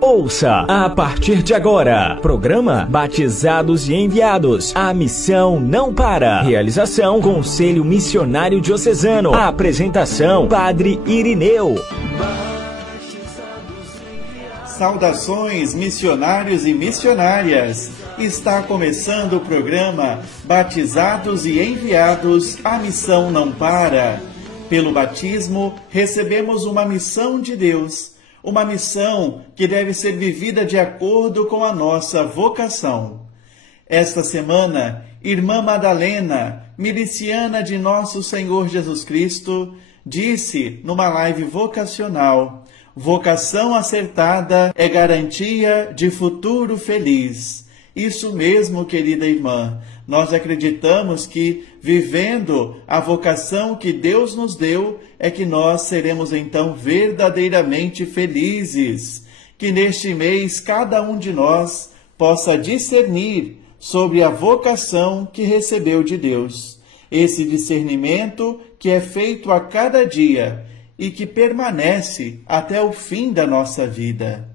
Ouça a partir de agora, programa Batizados e Enviados. A missão não para. Realização Conselho Missionário Diocesano. A apresentação Padre Irineu. Saudações, missionários e missionárias. Está começando o programa Batizados e Enviados. A missão não para. Pelo batismo, recebemos uma missão de Deus. Uma missão que deve ser vivida de acordo com a nossa vocação. Esta semana, Irmã Madalena, miliciana de Nosso Senhor Jesus Cristo, disse numa live vocacional: vocação acertada é garantia de futuro feliz. Isso mesmo, querida irmã. Nós acreditamos que, vivendo a vocação que Deus nos deu, é que nós seremos então verdadeiramente felizes. Que neste mês cada um de nós possa discernir sobre a vocação que recebeu de Deus. Esse discernimento que é feito a cada dia e que permanece até o fim da nossa vida.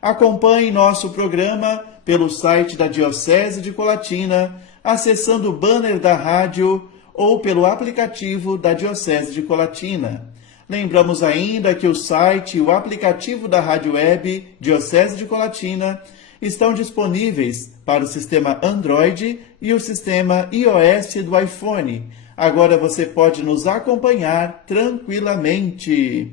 Acompanhe nosso programa pelo site da Diocese de Colatina, acessando o banner da rádio ou pelo aplicativo da Diocese de Colatina. Lembramos ainda que o site e o aplicativo da Rádio Web Diocese de Colatina estão disponíveis para o sistema Android e o sistema iOS do iPhone. Agora você pode nos acompanhar tranquilamente.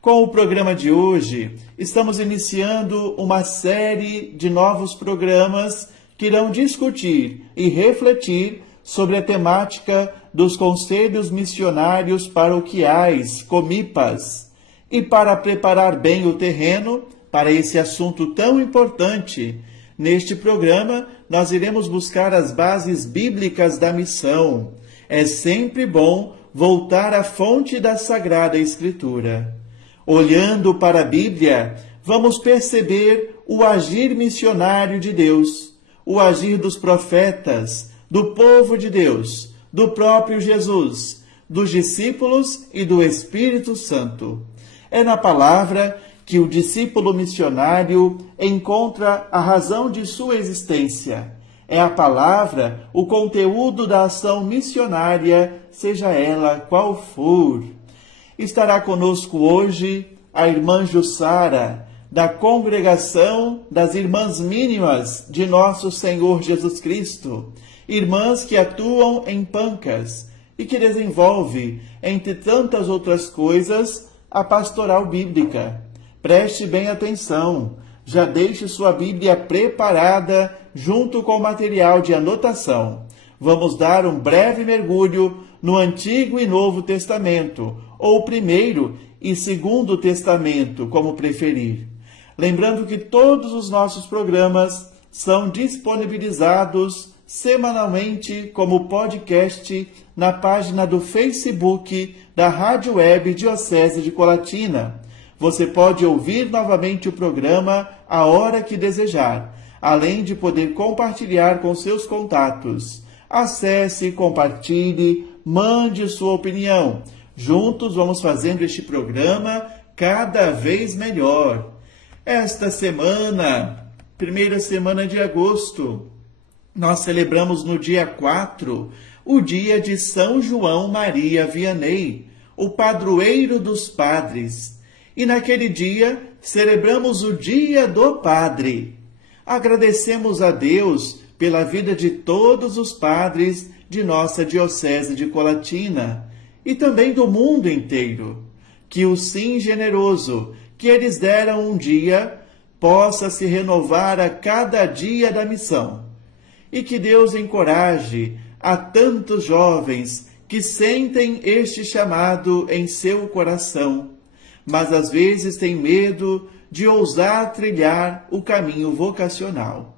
Com o programa de hoje, estamos iniciando uma série de novos programas que irão discutir e refletir sobre a temática dos Conselhos Missionários Paroquiais, COMIPAs. E para preparar bem o terreno para esse assunto tão importante, neste programa nós iremos buscar as bases bíblicas da missão. É sempre bom voltar à fonte da Sagrada Escritura. Olhando para a Bíblia, vamos perceber o agir missionário de Deus, o agir dos profetas, do povo de Deus, do próprio Jesus, dos discípulos e do Espírito Santo. É na palavra que o discípulo missionário encontra a razão de sua existência. É a palavra o conteúdo da ação missionária, seja ela qual for. Estará conosco hoje a irmã Jussara, da Congregação das Irmãs Mínimas de Nosso Senhor Jesus Cristo, irmãs que atuam em Pancas e que desenvolve, entre tantas outras coisas, a pastoral bíblica. Preste bem atenção, já deixe sua Bíblia preparada junto com o material de anotação. Vamos dar um breve mergulho no Antigo e Novo Testamento, ou Primeiro e Segundo Testamento, como preferir. Lembrando que todos os nossos programas são disponibilizados semanalmente como podcast na página do Facebook da Rádio Web Diocese de Colatina. Você pode ouvir novamente o programa a hora que desejar, além de poder compartilhar com seus contatos. Acesse, compartilhe, mande sua opinião. Juntos vamos fazendo este programa cada vez melhor. Esta semana, primeira semana de agosto, nós celebramos no dia 4 o dia de São João Maria Vianney, o padroeiro dos padres. E naquele dia celebramos o Dia do Padre. Agradecemos a Deus pela vida de todos os padres de nossa Diocese de Colatina e também do mundo inteiro. Que o sim generoso que eles deram um dia possa se renovar a cada dia da missão. E que Deus encoraje a tantos jovens que sentem este chamado em seu coração, mas às vezes têm medo de ousar trilhar o caminho vocacional.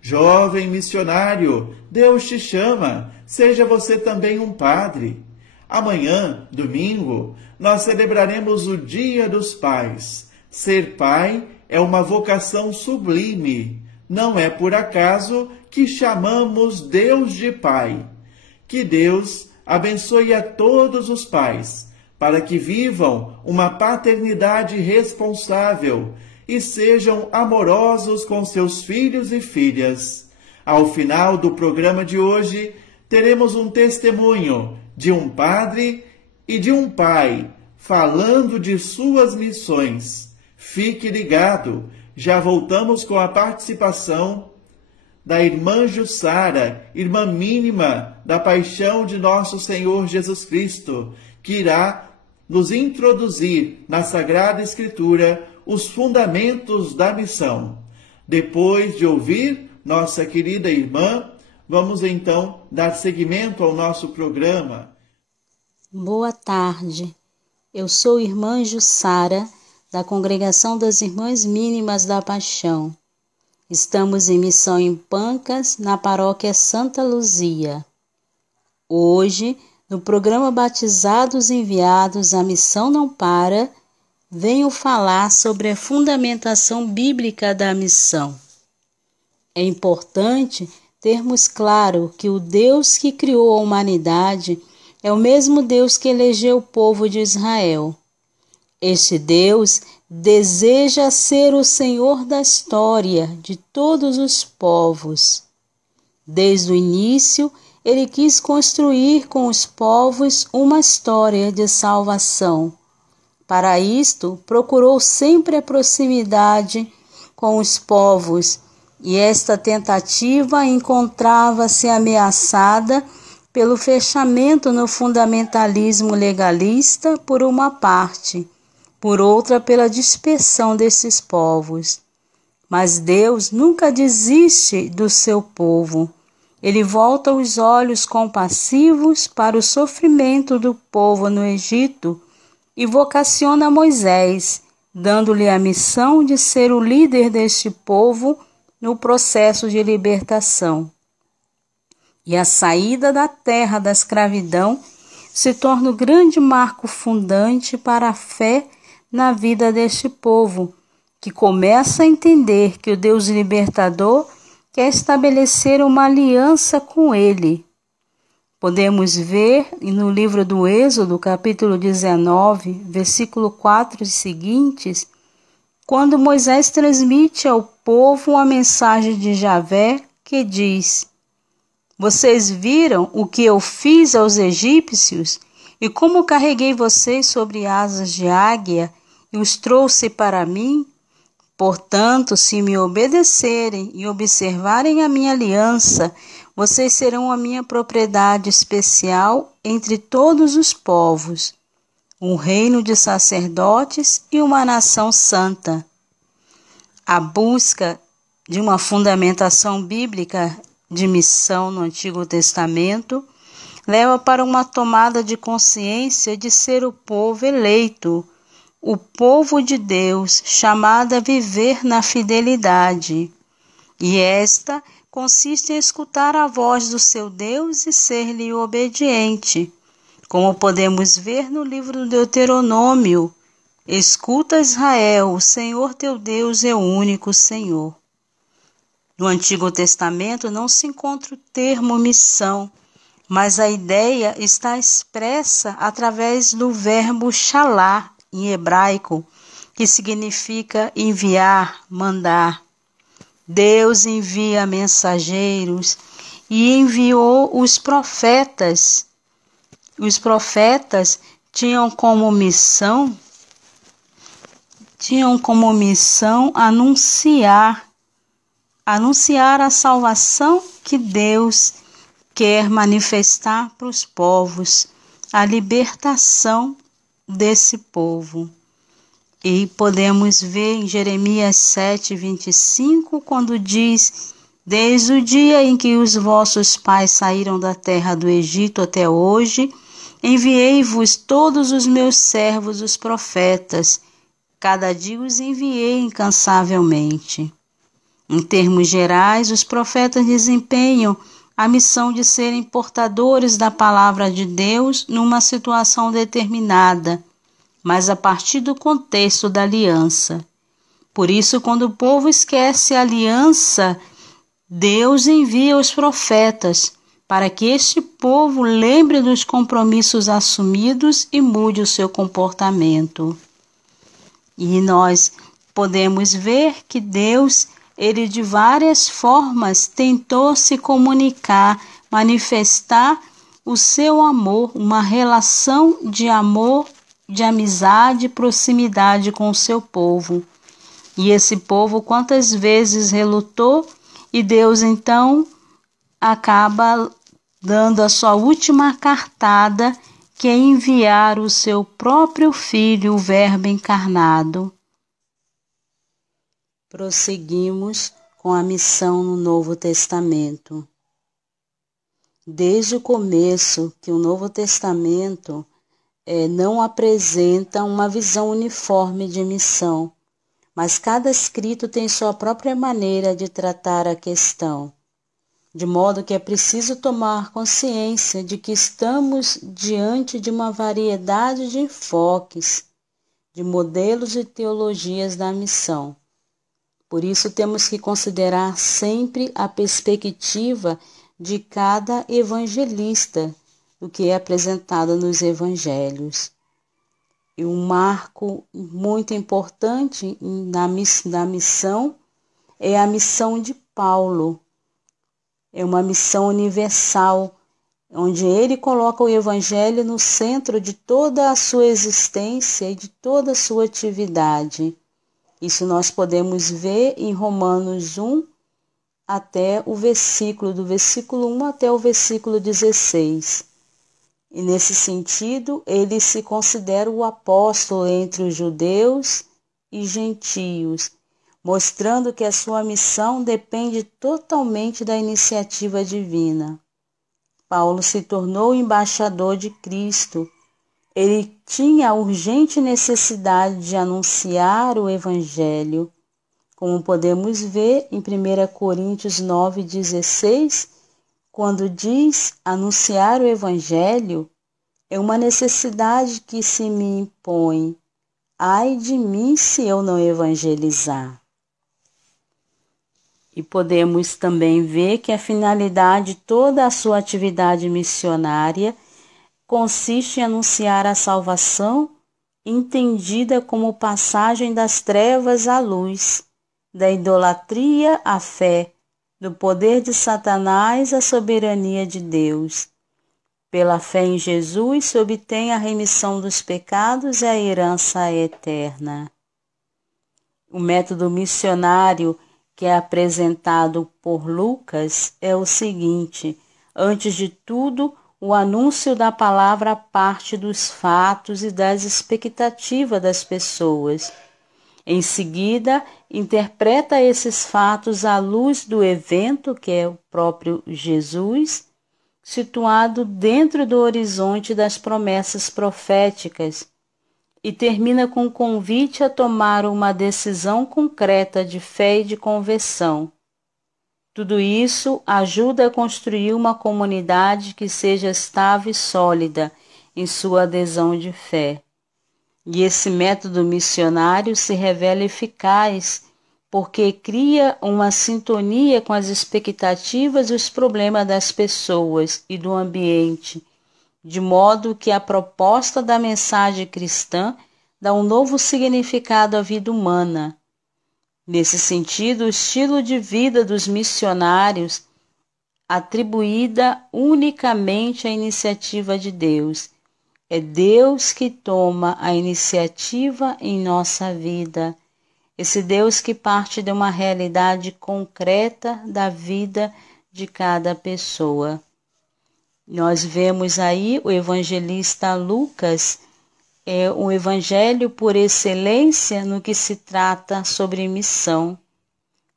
Jovem missionário, Deus te chama, seja você também um padre. Amanhã, domingo, nós celebraremos o Dia dos Pais. Ser pai é uma vocação sublime. Não é por acaso que chamamos Deus de Pai. Que Deus abençoe a todos os pais, para que vivam uma paternidade responsável e sejam amorosos com seus filhos e filhas. Ao final do programa de hoje, teremos um testemunho de um padre e de um pai falando de suas missões. Fique ligado, já voltamos com a participação da irmã Jussara, irmã mínima da Paixão de Nosso Senhor Jesus Cristo, que irá nos introduzir na Sagrada Escritura os fundamentos da missão. Depois de ouvir nossa querida irmã, vamos então dar seguimento ao nosso programa. Boa tarde, eu sou irmã Jussara, da Congregação das Irmãs Mínimas da Paixão. Estamos em missão em Pancas, na paróquia Santa Luzia. Hoje, no programa Batizados e Enviados, a Missão Não Para, venho falar sobre a fundamentação bíblica da missão. É importante termos claro que o Deus que criou a humanidade é o mesmo Deus que elegeu o povo de Israel. Este Deus deseja ser o Senhor da história de todos os povos. Desde o início, Ele quis construir com os povos uma história de salvação. Para isto, procurou sempre a proximidade com os povos, e esta tentativa encontrava-se ameaçada pelo fechamento no fundamentalismo legalista por uma parte, por outra pela dispersão desses povos. Mas Deus nunca desiste do seu povo. Ele volta os olhos compassivos para o sofrimento do povo no Egito e vocaciona Moisés, dando-lhe a missão de ser o líder deste povo no processo de libertação. E a saída da terra da escravidão se torna o grande marco fundante para a fé na vida deste povo, que começa a entender que o Deus libertador quer estabelecer uma aliança com ele. Podemos ver no livro do Êxodo, capítulo 19, versículo 4 e seguintes, quando Moisés transmite ao povo a mensagem de Javé, que diz: Vocês viram o que eu fiz aos egípcios e como carreguei vocês sobre asas de águia e os trouxe para mim? Portanto, se me obedecerem e observarem a minha aliança, vocês serão a minha propriedade especial entre todos os povos, um reino de sacerdotes e uma nação santa. A busca de uma fundamentação bíblica de missão no Antigo Testamento leva para uma tomada de consciência de ser o povo eleito, o povo de Deus, chamado a viver na fidelidade. E esta consiste em escutar a voz do seu Deus e ser-lhe obediente. Como podemos ver no livro do Deuteronômio: Escuta, Israel, o Senhor teu Deus é o único Senhor. No Antigo Testamento não se encontra o termo missão, mas a ideia está expressa através do verbo shalá, em hebraico, que significa enviar, mandar. Deus envia mensageiros e enviou os profetas. Os profetas tinham como missão anunciar a salvação que Deus quer manifestar para os povos, a libertação desse povo. E podemos ver em Jeremias 7:25, quando diz: Desde o dia em que os vossos pais saíram da terra do Egito até hoje, enviei-vos todos os meus servos, os profetas. Cada dia os enviei incansavelmente. Em termos gerais, os profetas desempenham a missão de serem portadores da palavra de Deus numa situação determinada, mas a partir do contexto da aliança. Por isso, quando o povo esquece a aliança, Deus envia os profetas para que este povo lembre dos compromissos assumidos e mude o seu comportamento. E nós podemos ver que Deus, ele de várias formas tentou se comunicar, manifestar o seu amor, uma relação de amor, de amizade e proximidade com o seu povo. E esse povo quantas vezes relutou, e Deus então acaba dando a sua última cartada, que é enviar o seu próprio Filho, o Verbo encarnado. Prosseguimos com a missão no Novo Testamento. Desde o começo que o Novo Testamento não apresenta uma visão uniforme de missão, mas cada escrito tem sua própria maneira de tratar a questão, de modo que é preciso tomar consciência de que estamos diante de uma variedade de enfoques, de modelos e teologias da missão. Por isso temos que considerar sempre a perspectiva de cada evangelista, do que é apresentado nos evangelhos. E um marco muito importante na missão é a missão de Paulo. É uma missão universal, onde ele coloca o evangelho no centro de toda a sua existência e de toda a sua atividade. Isso nós podemos ver em Romanos 1, do versículo 1 até o versículo 16. E nesse sentido, ele se considera o apóstolo entre os judeus e gentios, mostrando que a sua missão depende totalmente da iniciativa divina. Paulo se tornou embaixador de Cristo. Ele tinha a urgente necessidade de anunciar o Evangelho, como podemos ver em 1 Coríntios 9,16, quando diz: anunciar o Evangelho é uma necessidade que se me impõe. Ai de mim se eu não evangelizar. E podemos também ver que a finalidade de toda a sua atividade missionária consiste em anunciar a salvação, entendida como passagem das trevas à luz, da idolatria à fé, do poder de Satanás à soberania de Deus. Pela fé em Jesus se obtém a remissão dos pecados e a herança eterna. O método missionário que é apresentado por Lucas é o seguinte: antes de tudo, o anúncio da palavra parte dos fatos e das expectativas das pessoas. Em seguida, interpreta esses fatos à luz do evento, que é o próprio Jesus, situado dentro do horizonte das promessas proféticas, e termina com o convite a tomar uma decisão concreta de fé e de conversão. Tudo isso ajuda a construir uma comunidade que seja estável e sólida em sua adesão de fé. E esse método missionário se revela eficaz porque cria uma sintonia com as expectativas e os problemas das pessoas e do ambiente, de modo que a proposta da mensagem cristã dá um novo significado à vida humana. Nesse sentido, o estilo de vida dos missionários atribuída unicamente à iniciativa de Deus. É Deus que toma a iniciativa em nossa vida. Esse Deus que parte de uma realidade concreta da vida de cada pessoa. Nós vemos aí o evangelista Lucas, é um evangelho por excelência no que se trata sobre missão.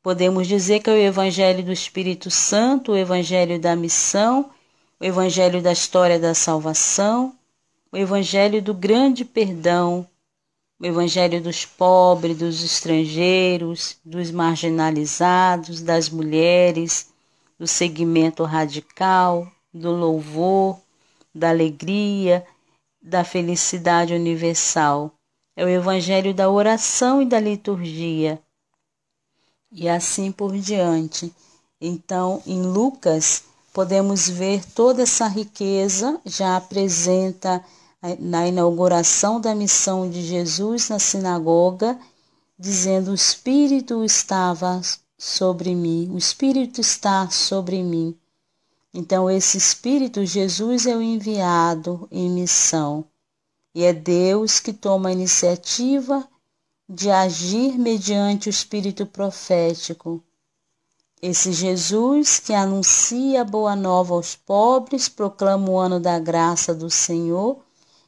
Podemos dizer que é o evangelho do Espírito Santo, o evangelho da missão, o evangelho da história da salvação, o evangelho do grande perdão, o evangelho dos pobres, dos estrangeiros, dos marginalizados, das mulheres, do segmento radical, do louvor, da alegria, da felicidade universal. É o evangelho da oração e da liturgia. E assim por diante. Então, em Lucas, podemos ver toda essa riqueza, já apresenta na inauguração da missão de Jesus na sinagoga, dizendo: o Espírito estava sobre mim, o Espírito está sobre mim. Então, esse Espírito, Jesus é o enviado em missão. E é Deus que toma a iniciativa de agir mediante o Espírito profético. Esse Jesus que anuncia a boa nova aos pobres, proclama o ano da graça do Senhor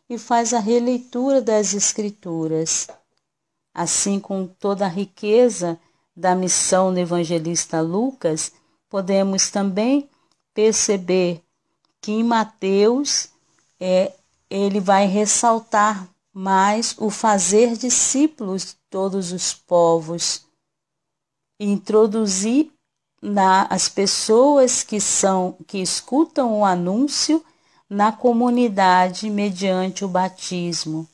e faz a releitura das Escrituras. Assim, com toda a riqueza da missão do evangelista Lucas, podemos também perceber que em Mateus ele vai ressaltar mais o fazer discípulos de todos os povos, e introduzir as pessoas que escutam o anúncio na comunidade mediante o batismo,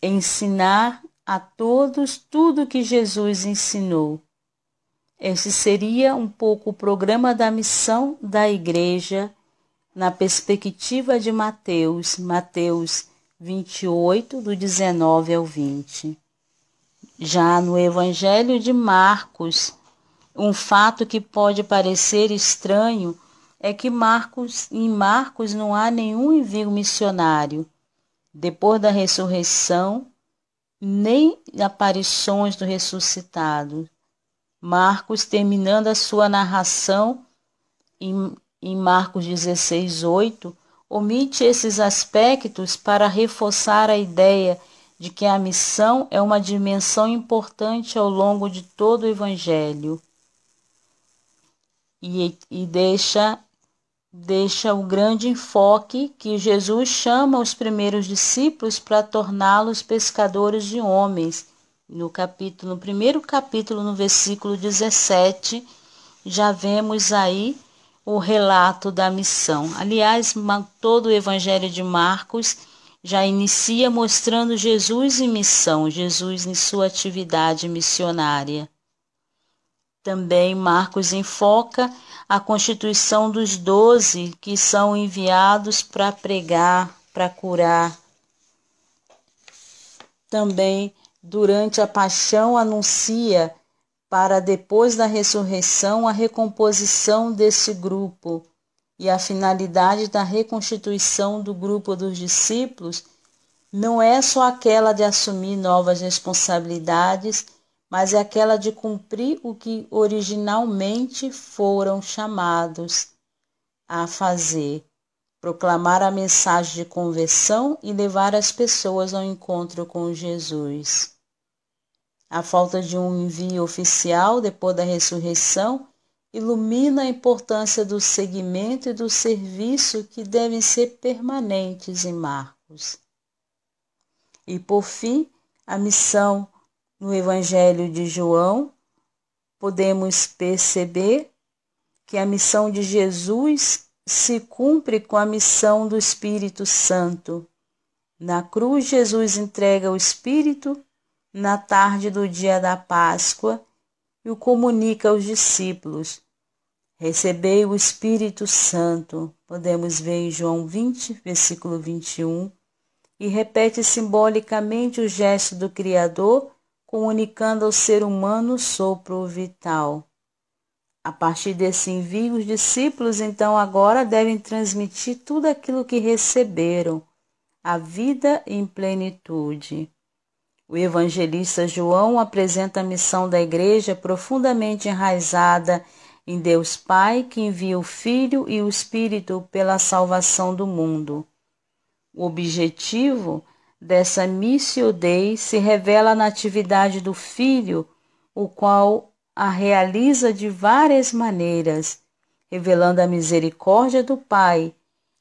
ensinar a todos tudo que Jesus ensinou. Esse seria um pouco o programa da missão da igreja na perspectiva de Mateus 28, do 19 ao 20. Já no Evangelho de Marcos, um fato que pode parecer estranho é que em Marcos não há nenhum envio missionário. Depois da ressurreição, nem aparições do ressuscitado. Marcos, terminando a sua narração em Marcos 16:8, omite esses aspectos para reforçar a ideia de que a missão é uma dimensão importante ao longo de todo o Evangelho. E deixa o grande enfoque que Jesus chama os primeiros discípulos para torná-los pescadores de homens. No primeiro capítulo, no versículo 17, já vemos aí o relato da missão. Aliás, todo o Evangelho de Marcos já inicia mostrando Jesus em missão, Jesus em sua atividade missionária. Também Marcos enfoca a constituição dos 12 que são enviados para pregar, para curar. Também, durante a paixão, anuncia para depois da ressurreição a recomposição desse grupo, e a finalidade da reconstituição do grupo dos discípulos não é só aquela de assumir novas responsabilidades, mas é aquela de cumprir o que originalmente foram chamados a fazer: proclamar a mensagem de conversão e levar as pessoas ao encontro com Jesus. A falta de um envio oficial depois da ressurreição ilumina a importância do seguimento e do serviço que devem ser permanentes em Marcos. E, por fim, a missão no Evangelho de João, podemos perceber que a missão de Jesus se cumpre com a missão do Espírito Santo. Na cruz, Jesus entrega o Espírito na tarde do dia da Páscoa e o comunica aos discípulos. Recebei o Espírito Santo, podemos ver em João 20, versículo 21, e repete simbolicamente o gesto do Criador, comunicando ao ser humano o sopro vital. A partir desse envio, os discípulos então agora devem transmitir tudo aquilo que receberam, a vida em plenitude. O evangelista João apresenta a missão da igreja profundamente enraizada em Deus Pai, que envia o Filho e o Espírito pela salvação do mundo. O objetivo dessa Missio Dei se revela na atividade do Filho, o qual a realiza de várias maneiras, revelando a misericórdia do Pai,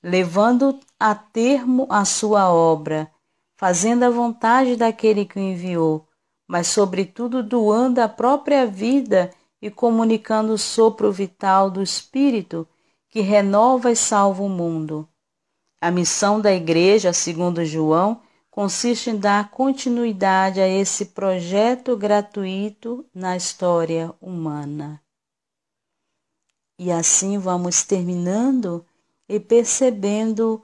levando a termo a sua obra, fazendo a vontade daquele que o enviou, mas sobretudo doando a própria vida e comunicando o sopro vital do Espírito que renova e salva o mundo. A missão da Igreja, segundo João, consiste em dar continuidade a esse projeto gratuito na história humana. E assim vamos terminando e percebendo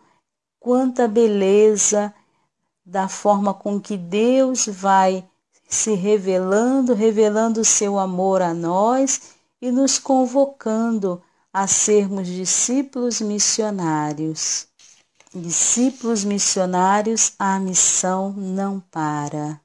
quanta beleza da forma com que Deus vai se revelando seu amor a nós e nos convocando a sermos discípulos missionários. Discípulos missionários, a missão não para.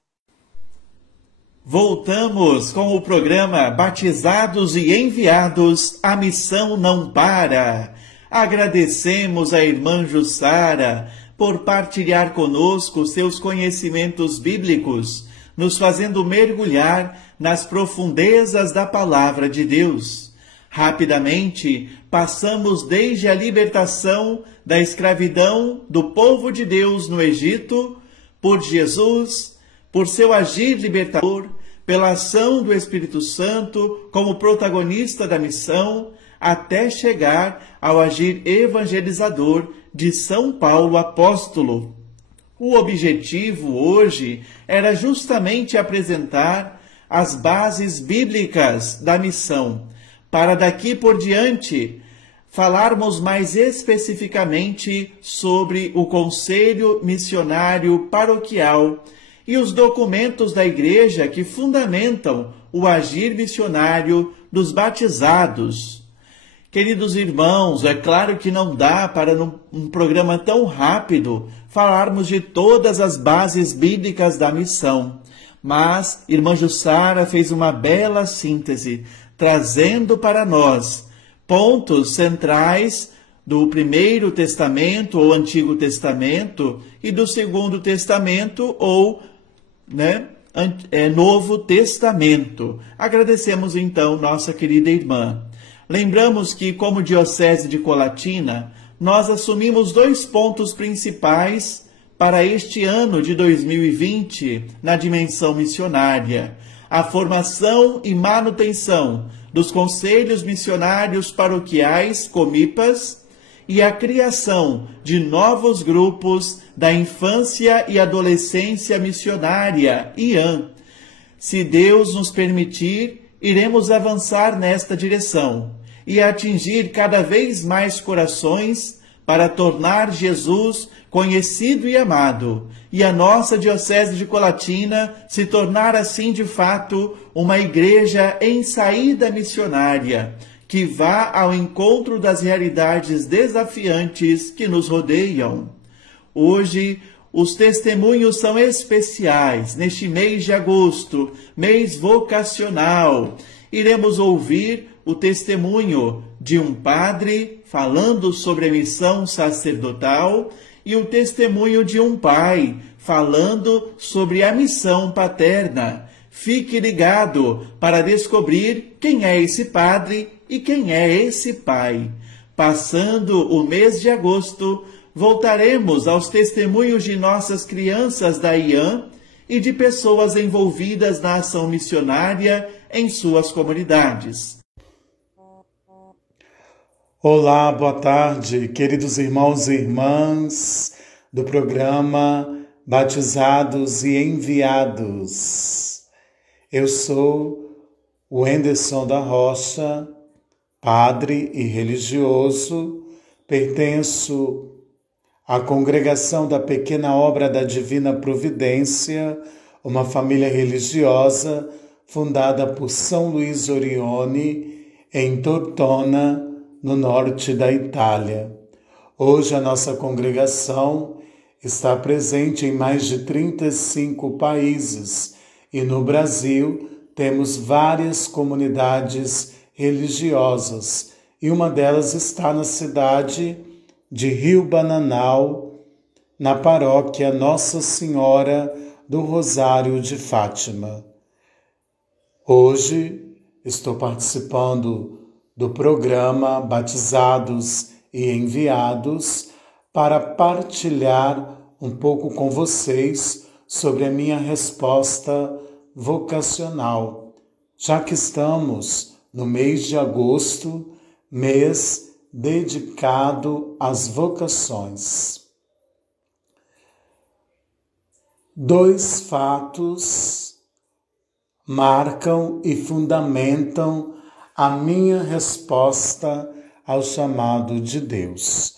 Voltamos com o programa Batizados e Enviados, a missão não para. Agradecemos à irmã Jussara por partilhar conosco seus conhecimentos bíblicos, nos fazendo mergulhar nas profundezas da Palavra de Deus. Rapidamente, passamos desde a libertação da escravidão do povo de Deus no Egito, por Jesus, por seu agir libertador, pela ação do Espírito Santo como protagonista da missão, até chegar ao agir evangelizador de São Paulo apóstolo. O objetivo hoje era justamente apresentar as bases bíblicas da missão, para daqui por diante falarmos mais especificamente sobre o Conselho Missionário Paroquial e os documentos da Igreja que fundamentam o agir missionário dos batizados. Queridos irmãos, é claro que não dá para, num programa tão rápido, falarmos de todas as bases bíblicas da missão. Mas irmã Jussara fez uma bela síntese, trazendo para nós pontos centrais do Primeiro Testamento ou Antigo Testamento e do Segundo Testamento ou Novo Testamento. Agradecemos então nossa querida irmã. Lembramos que, como Diocese de Colatina, nós assumimos 2 pontos principais para este ano de 2020 na dimensão missionária: a formação e manutenção dos conselhos missionários paroquiais, COMIPAs, e a criação de novos grupos da infância e adolescência missionária, IAM. Se Deus nos permitir, iremos avançar nesta direção e atingir cada vez mais corações para tornar Jesus conhecido e amado, e a nossa Diocese de Colatina se tornar assim de fato uma igreja em saída missionária, que vá ao encontro das realidades desafiantes que nos rodeiam. Hoje, os testemunhos são especiais. Neste mês de agosto, mês vocacional, iremos ouvir o testemunho de um padre falando sobre a missão sacerdotal e o testemunho de um pai falando sobre a missão paterna. Fique ligado para descobrir quem é esse padre e quem é esse pai. Passando o mês de agosto, voltaremos aos testemunhos de nossas crianças da IAM e de pessoas envolvidas na ação missionária em suas comunidades. Olá, boa tarde, queridos irmãos e irmãs do programa Batizados e Enviados. Eu sou o Henderson da Rocha, padre e religioso, pertenço à Congregação da Pequena Obra da Divina Providência, uma família religiosa fundada por São Luís Orione, em Tortona, no norte da Itália. Hoje a nossa congregação está presente em mais de 35 países e no Brasil temos várias comunidades religiosas e uma delas está na cidade de Rio Bananal, na paróquia Nossa Senhora do Rosário de Fátima. Hoje estou participando do programa Batizados e Enviados para partilhar um pouco com vocês sobre a minha resposta vocacional, já que estamos no mês de agosto, mês dedicado às vocações. 2 fatos marcam e fundamentam a minha resposta ao chamado de Deus.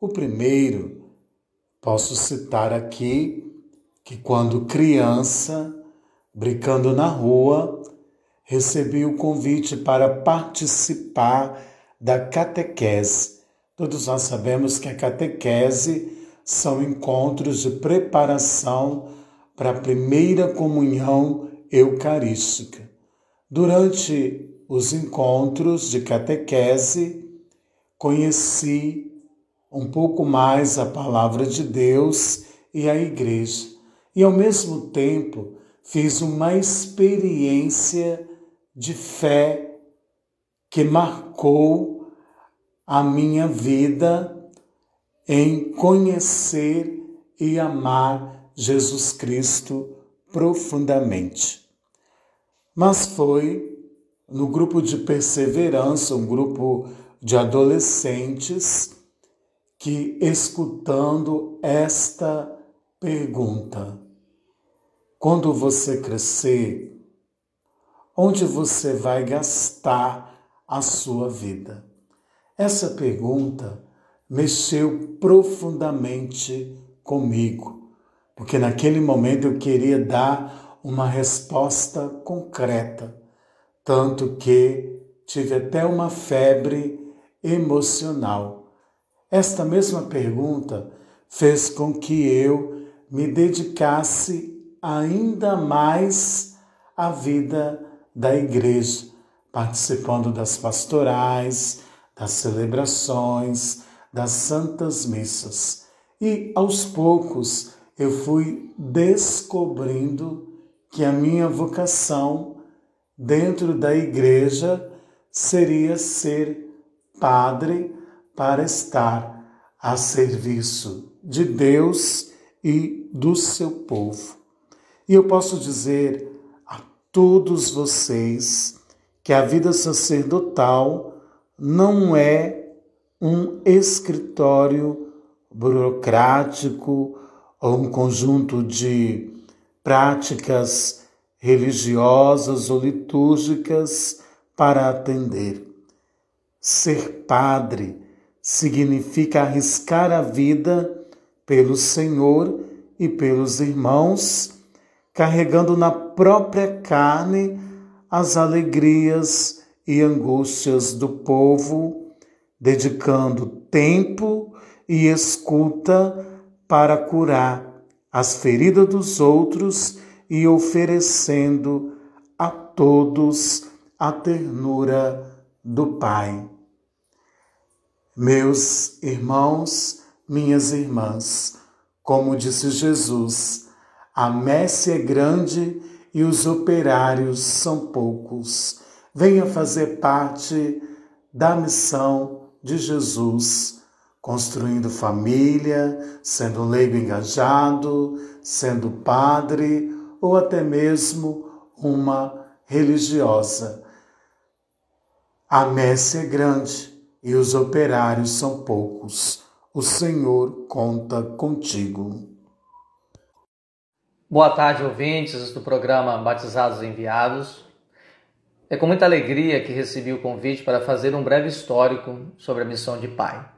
O primeiro, posso citar aqui, que quando criança, brincando na rua, recebi o convite para participar da catequese. Todos nós sabemos que a catequese são encontros de preparação para a primeira comunhão eucarística. Durante os encontros de catequese, conheci um pouco mais a palavra de Deus e a igreja. E, ao mesmo tempo, fiz uma experiência de fé que marcou a minha vida em conhecer e amar Jesus Cristo profundamente. Mas foi no grupo de perseverança, um grupo de adolescentes, que, escutando esta pergunta: quando você crescer, onde você vai gastar a sua vida? Essa pergunta mexeu profundamente comigo, porque naquele momento eu queria dar uma resposta concreta, tanto que tive até uma febre emocional. Esta mesma pergunta fez com que eu me dedicasse ainda mais à vida da igreja, participando das pastorais, das celebrações, das santas missas. E, aos poucos, eu fui descobrindo que a minha vocação dentro da igreja seria ser padre para estar a serviço de Deus e do seu povo. E eu posso dizer a todos vocês que a vida sacerdotal não é um escritório burocrático ou um conjunto de práticas religiosas ou litúrgicas para atender. Ser padre significa arriscar a vida pelo Senhor e pelos irmãos, carregando na própria carne as alegrias e angústias do povo, dedicando tempo e escuta para curar as feridas dos outros e oferecendo a todos a ternura do Pai. Meus irmãos, minhas irmãs, como disse Jesus, a messe é grande e os operários são poucos. Venha fazer parte da missão de Jesus, construindo família, sendo leigo engajado, sendo padre ou até mesmo uma religiosa. A messe é grande e os operários são poucos. O Senhor conta contigo. Boa tarde, ouvintes do programa Batizados e Enviados. É com muita alegria que recebi o convite para fazer um breve histórico sobre a missão de pai.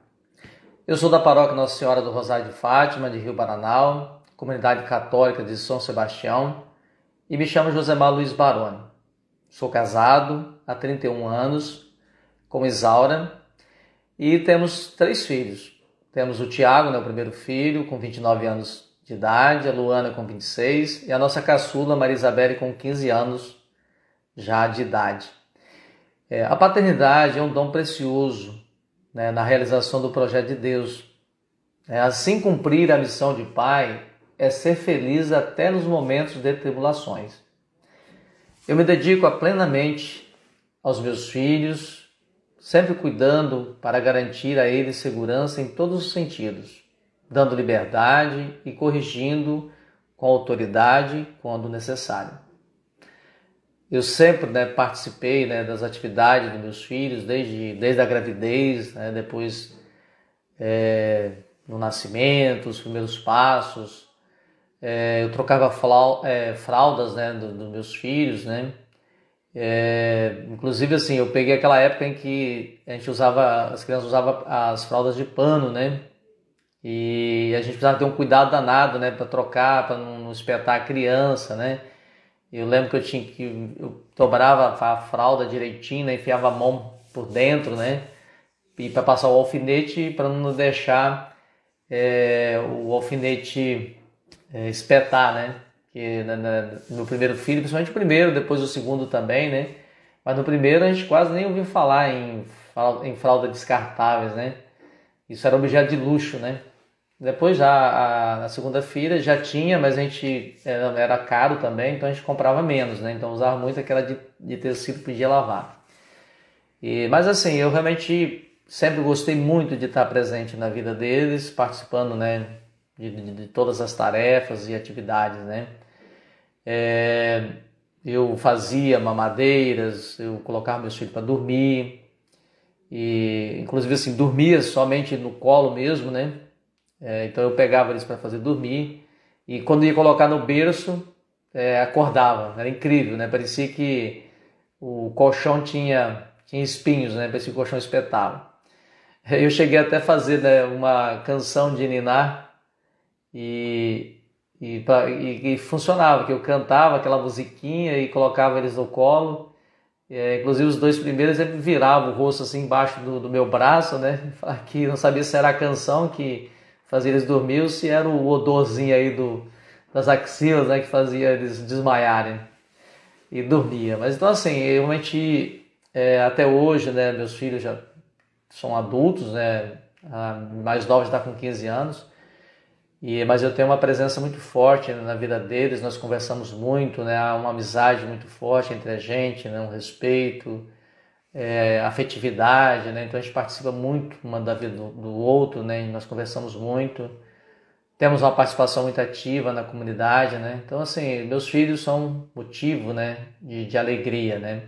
Eu sou da paróquia Nossa Senhora do Rosário de Fátima, de Rio Baranal, comunidade católica de São Sebastião, e me chamo Josemar Luiz Baroni. Sou casado há 31 anos com Isaura e temos 3 filhos. Temos o Tiago, o primeiro filho, com 29 anos de idade, a Luana com 26 e a nossa caçula, Maria Isabelle, com 15 anos já de idade. A paternidade é um dom precioso, na realização do projeto de Deus. Assim, cumprir a missão de pai é ser feliz até nos momentos de tribulações. Eu me dedico plenamente aos meus filhos, sempre cuidando para garantir a eles segurança em todos os sentidos, dando liberdade e corrigindo com autoridade quando necessário. Eu sempre participei das atividades dos meus filhos, desde a gravidez, depois no nascimento, os primeiros passos. Eu trocava fraldas dos meus filhos, inclusive assim, eu peguei aquela época em que as crianças usavam as fraldas de pano, e a gente precisava ter um cuidado danado, para trocar, para não espetar a criança, Eu lembro que eu dobrava a fralda direitinho, né? Enfiava a mão por dentro, né? E para passar o alfinete, para não deixar o alfinete espetar, né? Que no primeiro filho, principalmente o primeiro, depois o segundo também, né? Mas no primeiro a gente quase nem ouviu falar em fralda descartáveis, né? Isso era objeto de luxo, né? Depois já a segunda filha já tinha, mas a gente era caro também, então a gente comprava menos, né? Então usava muito aquela de tecido que podia lavar. Mas assim, eu realmente sempre gostei muito de estar presente na vida deles, participando, né, de todas as tarefas e atividades, né? Eu fazia mamadeiras, eu colocava meus filhos para dormir, e inclusive assim, dormia somente no colo mesmo, né? Então eu pegava eles para fazer dormir, e quando ia colocar no berço, acordava. Era incrível, né? Parecia que o colchão tinha espinhos, né? Parecia que o colchão espetava. Eu cheguei até a fazer, né, uma canção de ninar e funcionava, que eu cantava aquela musiquinha e colocava eles no colo. Inclusive os dois primeiros ele virava o rosto assim embaixo do meu braço, né? Que não sabia se era a canção que fazia eles dormir ou se era o odorzinho aí das axilas, né, que fazia eles desmaiarem e dormia. Mas então assim, eu realmente até hoje, né, meus filhos já são adultos, né? A mais nova está com 15 anos, mas eu tenho uma presença muito forte na vida deles, nós conversamos muito, né? Há uma amizade muito forte entre a gente, né? Um respeito, afetividade, né? Então a gente participa muito uma da vida do outro, né? E nós conversamos muito, temos uma participação muito ativa na comunidade, né? Então assim, meus filhos são motivo, né, de alegria, né?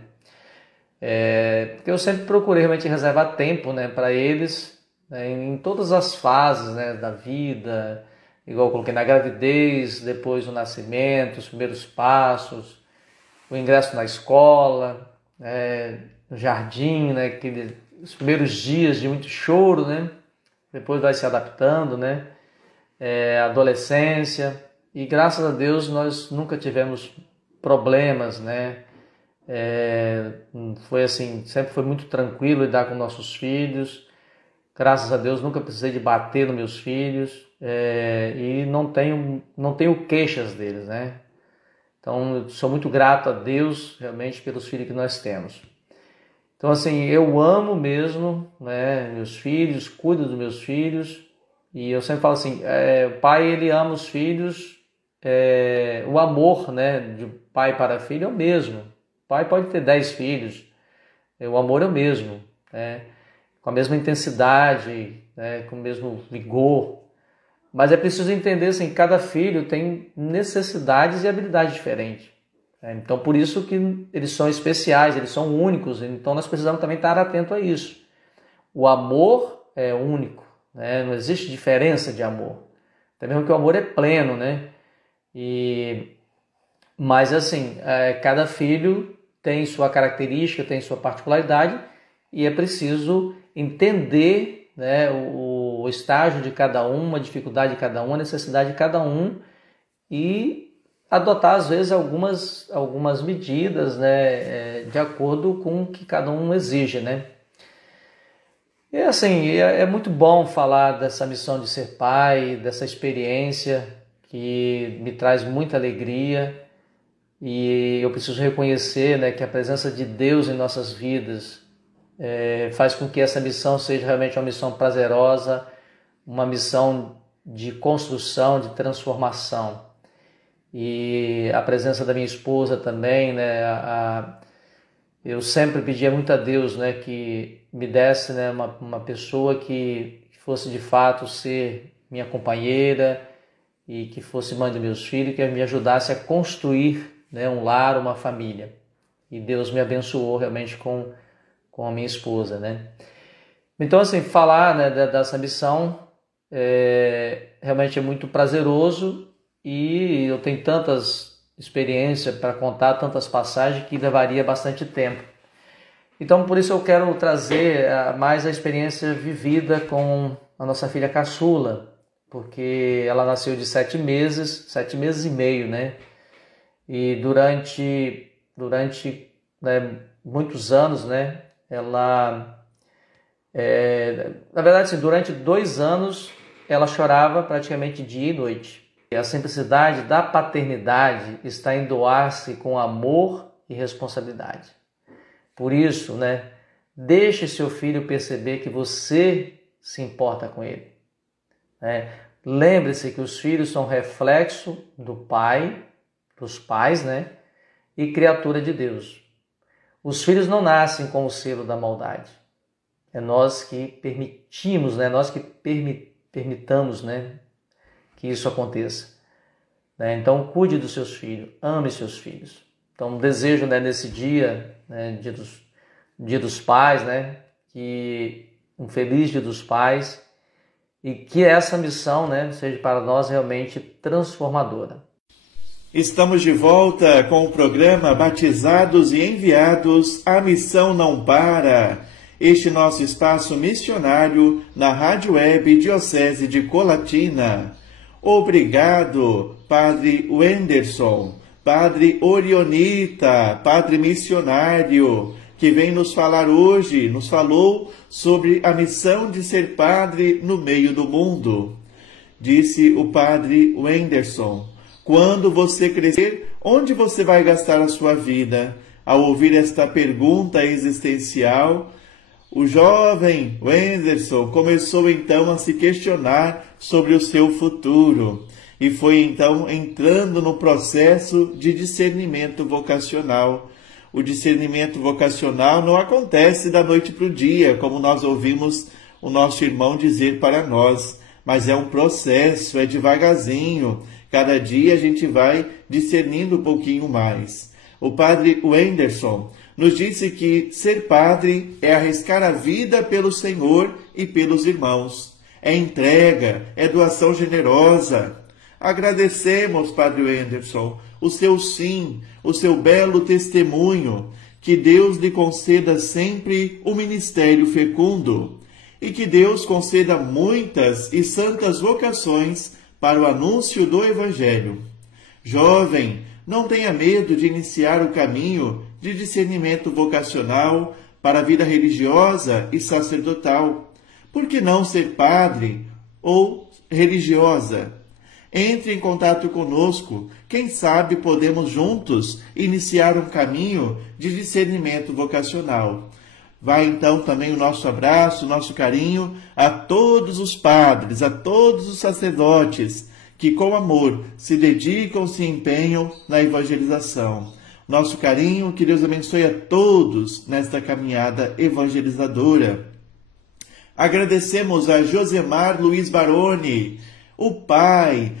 Porque eu sempre procurei realmente reservar tempo, né, para eles, né, em todas as fases, né, da vida, igual eu coloquei na gravidez, depois o nascimento, os primeiros passos, o ingresso na escola, no jardim, né, os primeiros dias de muito choro, né, depois vai se adaptando, né, adolescência, e graças a Deus nós nunca tivemos problemas, né. Foi assim, sempre foi muito tranquilo lidar com nossos filhos. Graças a Deus nunca precisei de bater nos meus filhos, e não tenho queixas deles, né? Então eu sou muito grato a Deus realmente pelos filhos que nós temos. Então assim, eu amo mesmo, né, meus filhos, cuido dos meus filhos, e eu sempre falo assim, o pai ele ama os filhos, o amor, né, de pai para filho é o mesmo. O pai pode ter 10 filhos, o amor é o mesmo, né? Com a mesma intensidade, né? Com o mesmo vigor. Mas é preciso entender assim, que cada filho tem necessidades e habilidades diferentes. Então, por isso que eles são especiais, eles são únicos. Então, nós precisamos também estar atentos a isso. O amor é único, né? Não existe diferença de amor. Até mesmo que o amor é pleno, né? Mas, assim, cada filho tem sua característica, tem sua particularidade, e é preciso entender, né, o estágio de cada um, a dificuldade de cada um, a necessidade de cada um, e adotar às vezes algumas medidas, né, de acordo com o que cada um exige, né. E assim, é muito bom falar dessa missão de ser pai, dessa experiência que me traz muita alegria. E eu preciso reconhecer, né, que a presença de Deus em nossas vidas faz com que essa missão seja realmente uma missão prazerosa, uma missão de construção, de transformação. E a presença da minha esposa também, né, eu sempre pedia muito a Deus, né, que me desse, né, uma pessoa que fosse de fato ser minha companheira e que fosse mãe dos meus filhos, que me ajudasse a construir, né, um lar, uma família. E Deus me abençoou realmente com a minha esposa, né? Então, assim, falar, né, dessa missão realmente é muito prazeroso, e eu tenho tantas experiências para contar, tantas passagens, que levaria bastante tempo. Então, por isso eu quero trazer mais a experiência vivida com a nossa filha caçula, porque ela nasceu de 7 meses e meio, né? E durante muitos anos, né, ela, na verdade, assim, durante 2 anos, ela chorava praticamente dia e noite. E a simplicidade da paternidade está em doar-se com amor e responsabilidade. Por isso, né, deixe seu filho perceber que você se importa com ele. Lembre-se que os filhos são reflexo do pai, dos pais, né, e criatura de Deus. Os filhos não nascem com o selo da maldade. É nós que permitimos, né, nós que permitamos, né, que isso aconteça. Então, cuide dos seus filhos, ame seus filhos. Então, desejo, né, nesse dia, né, dia dos pais, né, que um feliz Dia dos Pais, e que essa missão, né, seja para nós realmente transformadora. Estamos de volta com o programa Batizados e Enviados, a missão não para. Este nosso espaço missionário na Rádio Web Diocese de Colatina. Obrigado, Padre Wenderson, Padre Orionita, Padre Missionário, que vem nos falar hoje, nos falou sobre a missão de ser padre no meio do mundo. Disse o Padre Wenderson: quando você crescer, onde você vai gastar a sua vida? Ao ouvir esta pergunta existencial, o jovem Wenderson começou então a se questionar sobre o seu futuro e foi então entrando no processo de discernimento vocacional. O discernimento vocacional não acontece da noite para o dia, como nós ouvimos o nosso irmão dizer para nós, mas é um processo, é devagarzinho. Cada dia a gente vai discernindo um pouquinho mais. O Padre Wenderson nos disse que ser padre é arriscar a vida pelo Senhor e pelos irmãos. É entrega, é doação generosa. Agradecemos, Padre Wenderson, o seu sim, o seu belo testemunho. Que Deus lhe conceda sempre um ministério fecundo e que Deus conceda muitas e santas vocações para o anúncio do Evangelho. Jovem, não tenha medo de iniciar o caminho de discernimento vocacional para a vida religiosa e sacerdotal. Por que não ser padre ou religiosa? Entre em contato conosco. Quem sabe podemos juntos iniciar um caminho de discernimento vocacional. Vai então também o nosso abraço, o nosso carinho a todos os padres, a todos os sacerdotes que com amor se dedicam, se empenham na evangelização. Nosso carinho, que Deus abençoe a todos nesta caminhada evangelizadora. Agradecemos a Josemar Luiz Baroni, o pai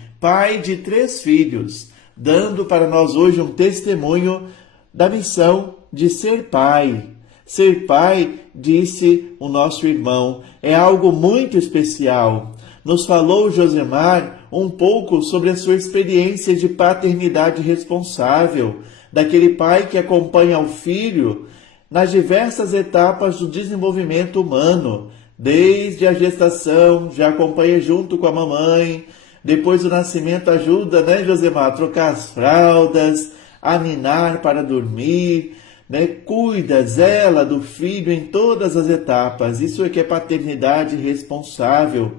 de 3 filhos, dando para nós hoje um testemunho da missão de ser pai. Ser pai, disse o nosso irmão, é algo muito especial. Nos falou Josemar um pouco sobre a sua experiência de paternidade responsável, daquele pai que acompanha o filho nas diversas etapas do desenvolvimento humano, desde a gestação, já acompanha junto com a mamãe, depois do nascimento ajuda, né, Josemar, a trocar as fraldas, a ninar para dormir, né, cuida, zela do filho em todas as etapas. Isso é que é paternidade responsável.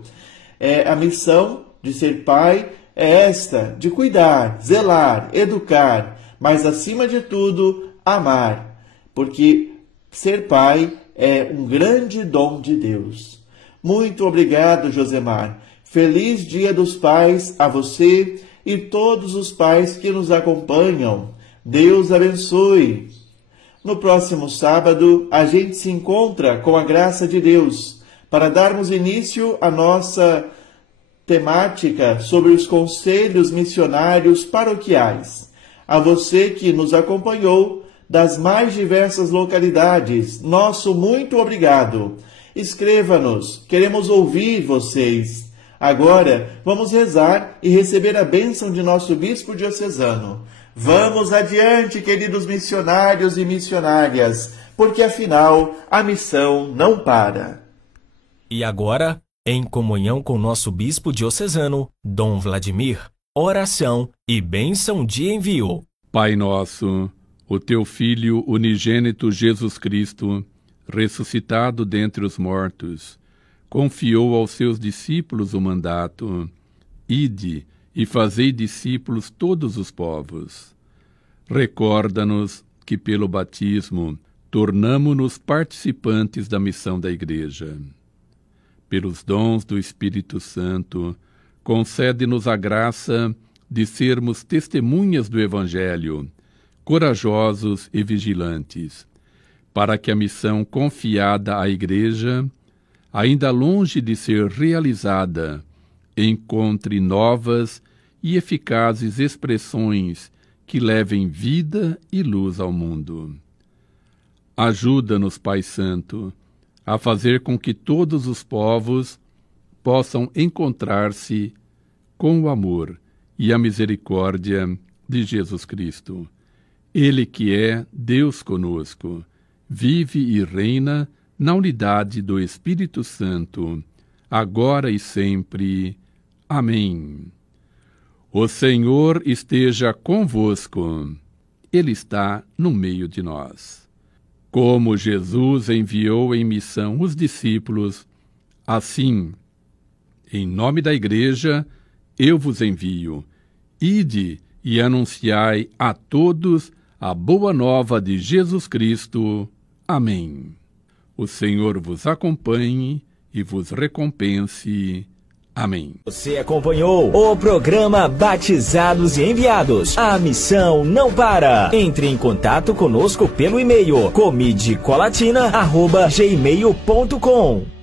A missão de ser pai é esta, de cuidar, zelar, educar, mas acima de tudo, amar, porque ser pai é um grande dom de Deus. Muito obrigado, Josemar. Feliz Dia dos Pais a você e todos os pais que nos acompanham. Deus abençoe. No próximo sábado, a gente se encontra com a graça de Deus para darmos início à nossa temática sobre os conselhos missionários paroquiais. A você que nos acompanhou das mais diversas localidades, nosso muito obrigado. Escreva-nos, queremos ouvir vocês. Agora, vamos rezar e receber a bênção de nosso bispo diocesano. Vamos adiante, queridos missionários e missionárias, porque afinal a missão não para. E agora, em comunhão com nosso bispo diocesano, Dom Vladimir, oração e bênção de envio. Pai nosso, o teu Filho unigênito Jesus Cristo, ressuscitado dentre os mortos, confiou aos seus discípulos o mandato: ide e fazei discípulos todos os povos. Recorda-nos que pelo batismo tornamo-nos participantes da missão da Igreja. Pelos dons do Espírito Santo, concede-nos a graça de sermos testemunhas do Evangelho, corajosos e vigilantes, para que a missão confiada à Igreja, ainda longe de ser realizada, encontre novas e eficazes expressões que levem vida e luz ao mundo. Ajuda-nos, Pai Santo, a fazer com que todos os povos possam encontrar-se com o amor e a misericórdia de Jesus Cristo. Ele que é Deus conosco, vive e reina na unidade do Espírito Santo, agora e sempre. Amém. O Senhor esteja convosco. Ele está no meio de nós. Como Jesus enviou em missão os discípulos, assim, em nome da Igreja, eu vos envio. Ide e anunciai a todos a boa nova de Jesus Cristo. Amém. O Senhor vos acompanhe e vos recompense. Amém. Você acompanhou o programa Batizados e Enviados. A missão não para. Entre em contato conosco pelo e-mail comidicolatina@gmail.com.